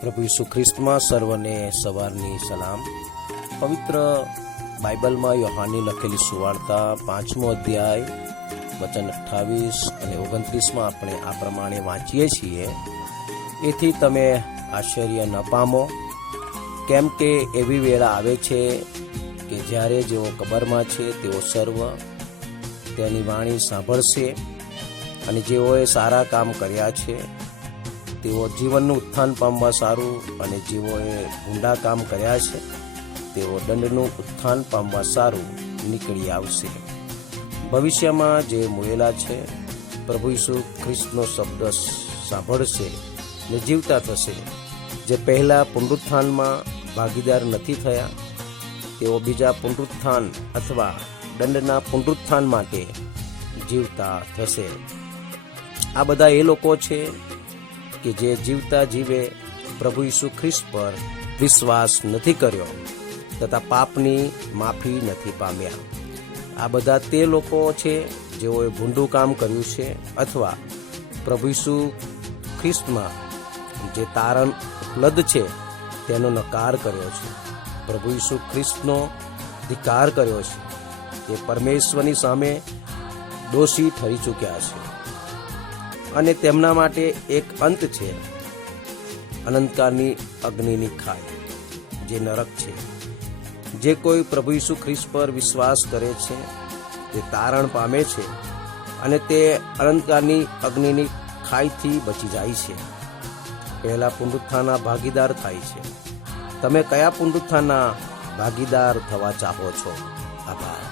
પ્રભુ ઈસુ ખ્રિસ્તમાં સર્વને સવારની સલામ. પવિત્ર બાઇબલમાં યોહાની લખેલી સુવાર્તા પાંચમો અધ્યાય, વચન અઠ્ઠાવીસ અને ઓગણત્રીસમાં આપણે આ પ્રમાણે વાંચીએ છીએ. એથી તમે આશ્ચર્ય ન પામો. કેમ કે એવી વેળા આવે છે કે જ્યારે જેઓ કબરમાં છે, તેઓ સર્વ તેની વાણી સાંભળશે અને જેઓએ સારા કામ કર્યા છે તેઓ જીવનનું ઉત્થાન પામવા સારું અને જેઓએ ઊંડા કામ કર્યા છે, તેઓ દંડનું ઉત્થાન પામવા સારું નીકળી આવશે. ભવિષ્યમાં જે મોયેલા છે, પ્રભુ ઈસુ ખ્રિસ્તનો શબ્દ સાંભળશે ને જીવતા થશે. જે પહેલા પુનરુત્થાનમાં ભાગીદાર નથી થયા, તેઓ બીજા પુનરુત્થાન અથવા દંડના પુનરુત્થાન માટે જીવતા થશે. આ બધા એ લોકો છે કે જે જીવતા જીવે પ્રભુ ઈસુ ખ્રિસ્ત પર વિશ્વાસ નથી કર્યો તથા પાપની માફી નથી પામ્યા. આ બધા તે લોકો છે જેઓએ ભૂંડું કામ કર્યું છે અથવા પ્રભુ ઈસુ ખ્રિસ્તમાં જે તારણ ઉપલબ્ધ છે તેનો નકાર કર્યો છે. પ્રભુ ઈસુ ખ્રિસ્તનો ધિકાર કર્યો છે. તે પરમેશ્વરની સામે દોષી ઠરી ચૂક્યા છે. અને તેમના માટે એક અંત છે. અનંતકાળની અગ્નિની ખાઈ, જે નરક છે. જે કોઈ પ્રભુ ઈસુ ખ્રિસ્ત પર વિશ્વાસ કરે છે, તે તારણ પામે છે અને તે અનંતકાળની અગ્નિની ખાઈથી બચી જાય છે. પહેલા પુનરુત્થાના ભાગીદાર થાય છે. તમે કયા પુનરુત્થાના ભાગીદાર થવા ચાહો છો? આભાર.